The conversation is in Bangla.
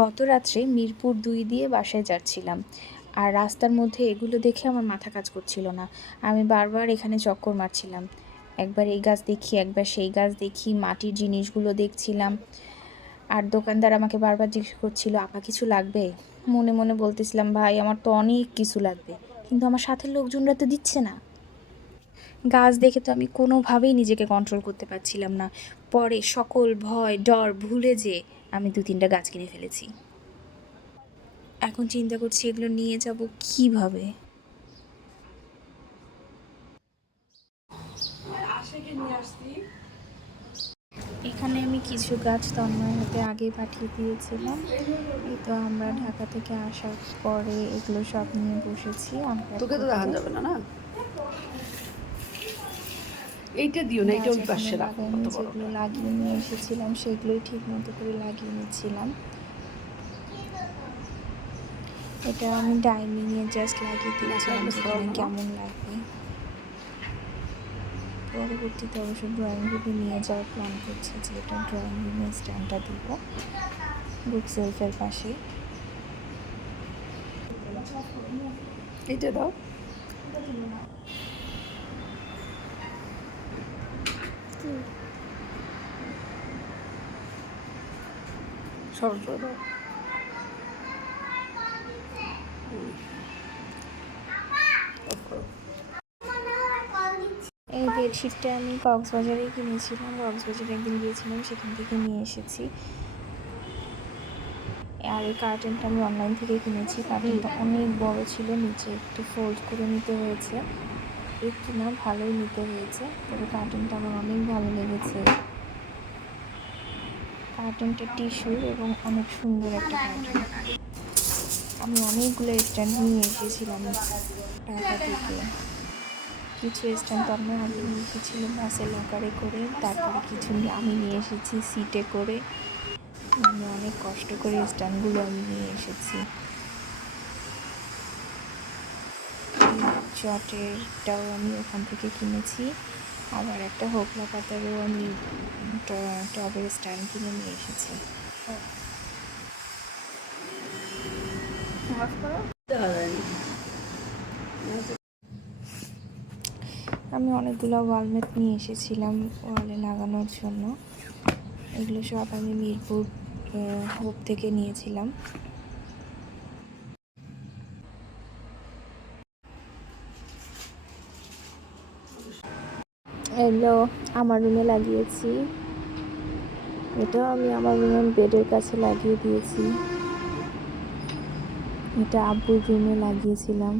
গত রাত্রে মিরপুর ২ দিয়ে বাসায় যাচ্ছিলাম, আর রাস্তার মধ্যে এগুলো দেখে আমার মাথা কাজ করছিল না। আমি বারবার এখানে চক্কর মারছিলাম। একবার এই গাছ দেখি, একবার সেই গাছ দেখি, মাটির জিনিসগুলো দেখছিলাম। আর দোকানদার আমাকে বারবার জিজ্ঞেস করছিল, আপা কিছু লাগবে? মনে মনে বলতেছিলাম, ভাই আমার তো অনেক কিছু লাগবে, কিন্তু আমার সাথের লোকজনরা তো দিচ্ছে না। গাছ দেখে তো আমি কোনোভাবেই নিজেকে কন্ট্রোল করতে পারছিলাম না। পরে সকল ভয় ডর ভুলে যেয়ে আমি ২-৩টা গাছ কিনে ফেলেছি। এখন চিন্তা করছি এগুলো নিয়ে যাব কিভাবে। এখানে আমি কিছু গাছ তন্ময়ের হাতে আগে পাঠিয়ে দিয়েছিলাম। এই তো আমরা ঢাকা থেকে আসার পরে এগুলো সব নিয়ে বসেছি আনপ্যাক তোকে তো করতে। দেখানো যাবে না না, এইটা দিও না, এইটা ওই পাশে রাখো। কত যেগুলো বড়টা লাগিয়ে নিয়ে এসেছিলাম সেগুলোই ঠিক মতো করে লাগিয়ে নিচ্ছিলাম। এটা আমি ডাইনিংয়ে জাস্ট লাগিয়ে দিয়েছিলাম, যেখানে কেমন লাগবে। পরবর্তীতে অবশ্য ড্রয়িং রুমে নিয়ে যাওয়ার প্ল্যান করছে, যে এটা ড্রয়িং রুমে স্ট্যান্ডটা দিব বুক সেলফের পাশে। এইটা দাও। সরস্ব দাও। এই বেডশিটটা আমি কক্সবাজারে কিনেছিলাম, কক্সবাজারে একদিন গিয়েছিলাম, সেখান থেকে নিয়ে এসেছি। আর এই কার্টেনটা আমি অনলাইন থেকে কিনেছি। কার্টেনটা অনেক বড় ছিল, নিচে একটু ফোল্ড করে নিতে হয়েছে, একটু না ভালোই নিতে হয়েছে, তবে কার্টেনটা আমার অনেক ভালো লেগেছে। কার্টেনটা টিস্যুর এবং অনেক সুন্দর একটা কার্টেন। আমি অনেকগুলো স্ট্যান্ড নিয়ে এসেছিলাম ঢাকা থেকে। কিছু স্ট্যান্ড তো আমরা আগে নিয়ে এসেছিল বাসে লকারে করে, তারপরে কিছু আমি নিয়ে এসেছি সিটে করে। আমি অনেক কষ্ট করে স্ট্যান্ডগুলো আমি নিয়ে এসেছি। চটেরটাও আমি ওখান থেকে কিনেছি, আবার একটা হোকলা পাতারও আমি টবের স্ট্যান্ড কিনে নিয়ে এসেছি। আমি অনেকগুলো ওয়ালমেট নিয়ে এসেছিলাম ওয়ালে লাগানোর জন্য। এগুলো সব আমি মিরপুর হোপ থেকে নিয়েছিলাম। এগুলো আমার রুমে লাগিয়েছি, এটাও আমি আমার রুমের বেডের কাছে লাগিয়ে দিয়েছি। এটা আব্বুর রুমে লাগিয়েছিলাম।